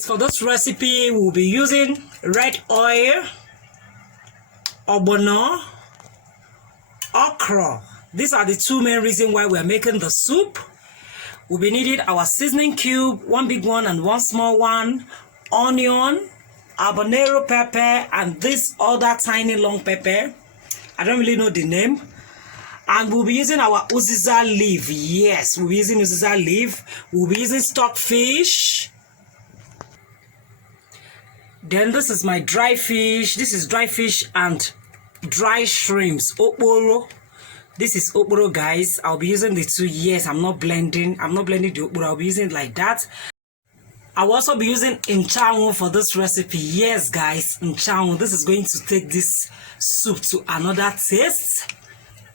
For this recipe, we'll be using red oil, Ogbono, okra. These are the two main reasons why we're making the soup. We'll be needing our seasoning cube, one big one and one small one, onion, habanero pepper, and this other tiny long pepper. I don't really know the name. And we'll be using our uziza leaf. Yes, we'll be using uziza leaf. We'll be using stockfish. Then this is my dry fish. This is dry fish and dry shrimps. Okro. This is okro, guys. I'll be using the two. Yes, I'm not blending the okro. I'll be using it like that. I'll also be using nchanwu for this recipe. Yes, guys, nchanwu. This is going to take this soup to another taste.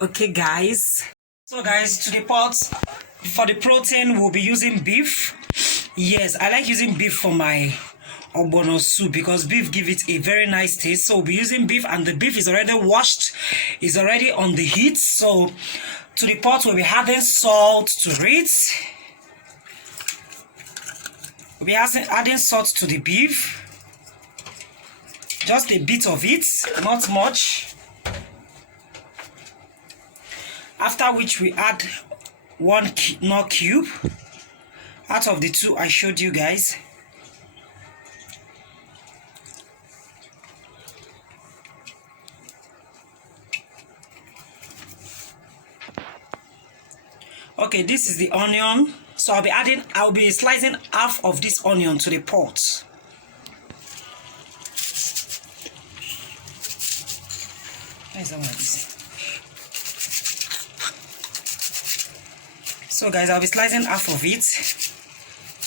Okay, guys. So, guys, to the pot, for the protein, we'll be using beef. Yes, I like using beef for my Ogbono soup because beef gives it a very nice taste. So we'll be using beef, and the beef is already washed, is already on the heat. So to the pot, we'll be adding salt to it. We'll be adding salt to the beef, just a bit of it, not much. After which we add one knorr cube out of the two I showed you guys. Okay, this is the onion. So I'll be slicing half of this onion to the pot. So guys, I'll be slicing half of it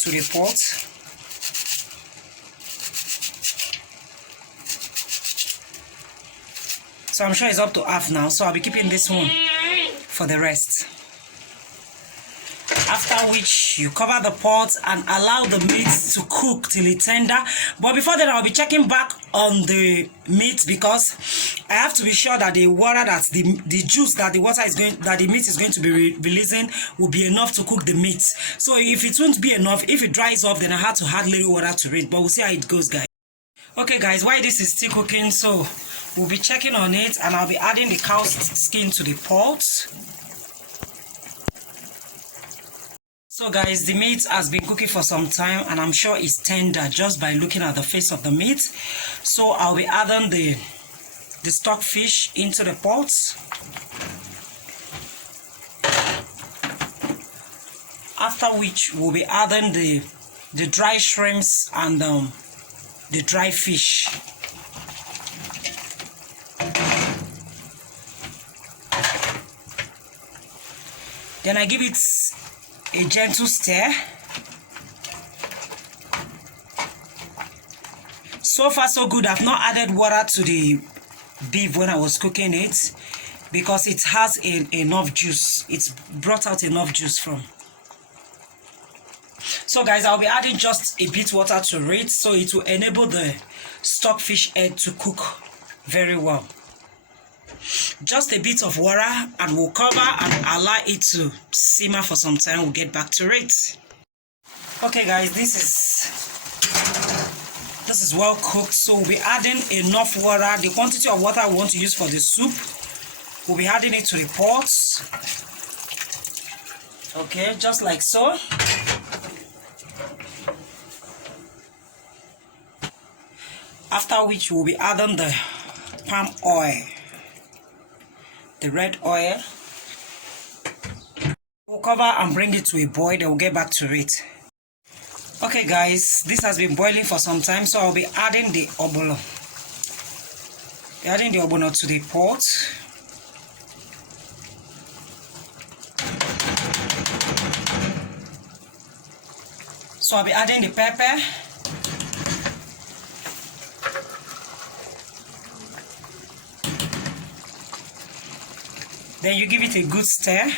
to the pot. So I'm sure it's up to half now. So I'll be keeping this one for the rest. After which you cover the pot and allow the meat to cook till it's tender. But before that, I'll be checking back on the meat because I have to be sure that the water, that the juice that the meat is going to be releasing will be enough to cook the meat. So if it won't be enough, if it dries up, then I have to add little water to it. But we'll see how it goes, guys. Okay, guys, while this is still cooking, so we'll be checking on it, and I'll be adding the cow's skin to the pot. So guys, the meat has been cooking for some time, and I'm sure it's tender just by looking at the face of the meat. So I'll be adding the stockfish into the pot. After which we'll be adding the dry shrimps and the dry fish. Then I give it a gentle stir. So far so good. I've not added water to the beef when I was cooking it because it has enough juice. It's brought out enough juice from. So guys, I'll be adding just a bit water to it so it will enable the stockfish head to cook very well. Just a bit of water, and we'll cover and allow it to simmer for some time. We'll get back to it. Okay guys, this is well cooked, so we'll be adding enough water. The quantity of water we want to use for the soup, we'll be adding it to the pot. Okay, just like so. After which we'll be adding the palm oil, the red oil. We'll cover and bring it to a boil, then we'll get back to it. Okay guys, this has been boiling for some time, so I'll be adding the ogbono. Adding the ogbono to the pot. So I'll be adding the pepper. Then you give it a good stir.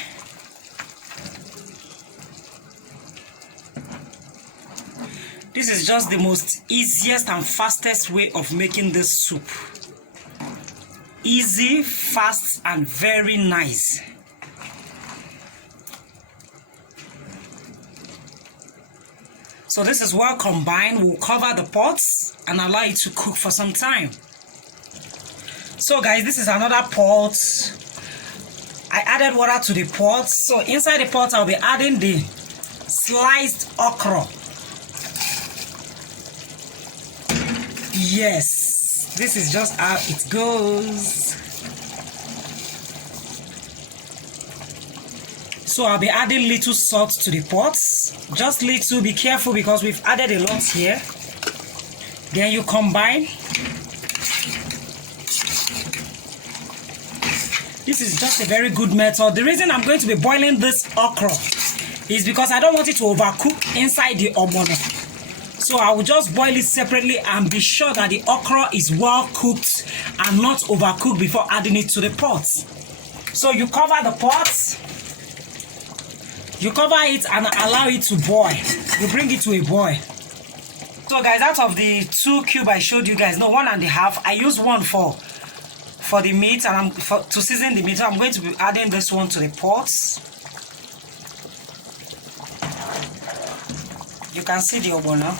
This is just the most easiest and fastest way of making this soup. Easy, fast, and very nice. So this is well combined. We'll cover the pots and allow it to cook for some time. So guys, this is another pot. I added water to the pot. So inside the pot, I'll be adding the sliced okra. Yes, this is just how it goes. So I'll be adding little salt to the pots. Just little, be careful because we've added a lot here. Then you combine. This is just a very good method. The reason I'm going to be boiling this okra is because I don't want it to overcook inside the ogbono. So I will just boil it separately and be sure that the okra is well cooked and not overcooked before adding it to the pot. So you cover the pot. You cover it and allow it to boil. You bring it to a boil. So guys, out of the 2 cubes I showed you guys, no, 1.5, I used one for the meat and to season the meat. I'm going to be adding this one to the pot. You can see the ogbono.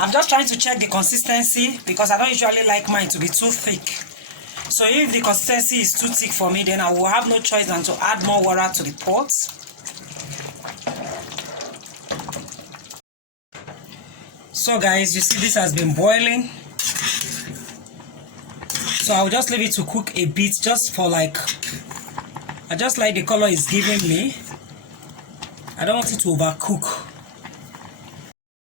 I'm just trying to check the consistency because I don't usually like mine to be too thick. So if the consistency is too thick for me, then I will have no choice than to add more water to the pot. So guys, you see this has been boiling. So I'll just leave it to cook a bit, just for like, I just like the color it's giving me. I don't want it to overcook.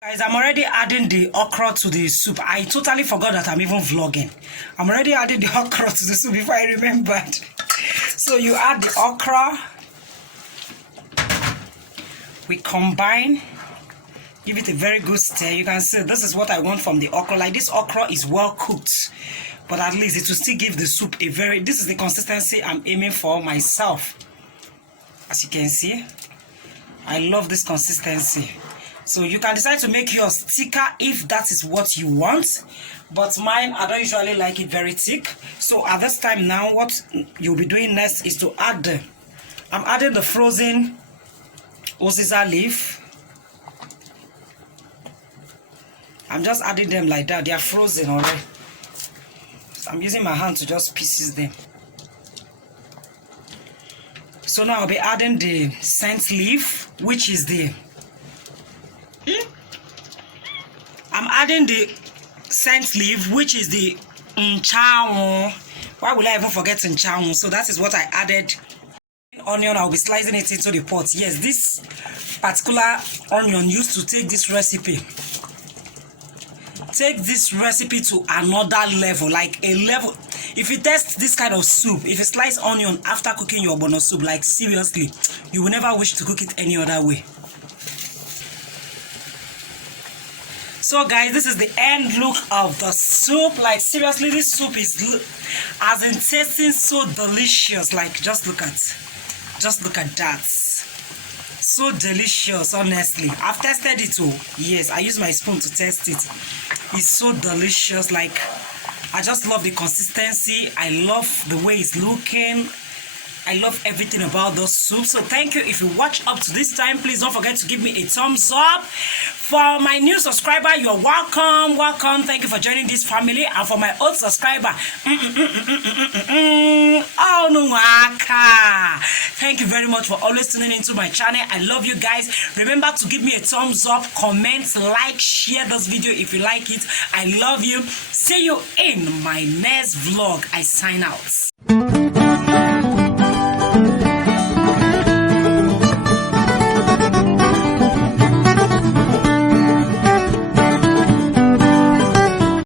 Guys, I'm already adding the okra to the soup. I totally forgot that I'm even vlogging. I'm already adding the okra to the soup before I remembered. So you add the okra. We combine. Give it a very good stir. You can see this is what I want from the okra. Like this okra is well cooked, but at least it will still give the soup a very, this is the consistency I'm aiming for myself. As you can see, I love this consistency. So you can decide to make yours thicker if that is what you want, but mine, I don't usually like it very thick. So at this time now, what you'll be doing next is to add I'm adding the frozen uziza leaf. I'm just adding them like that. They are frozen already. So I'm using my hand to just pieces them. So now I'll be adding the scent leaf, which is the I'm adding the scent leaf, which is the nchawo. Why will I even forget nchawo? So that is what I added. Onion, I'll be slicing it into the pot. Yes, this particular onion used to take this recipe to another level, like a level. If you test this kind of soup, if you slice onion after cooking your ogbono soup, like seriously, you will never wish to cook it any other way. So guys, this is the end look of the soup. Like seriously, this soup is as in tasting so delicious. Like just look at that. So delicious, honestly. I've tested it too. Yes, I use my spoon to test it. It's so delicious. Like, I just love the consistency. I love the way it's looking. I love everything about the soup. So thank you. If you watch up to this time, please don't forget to give me a thumbs up. For my new subscriber, you're welcome. Thank you for joining this family. And for my old subscriber, oh no, thank you very much for always tuning into my channel. I love you guys. Remember to give me a thumbs up, comment, like, share this video if you like it. I love you. See you in my next vlog. I sign out.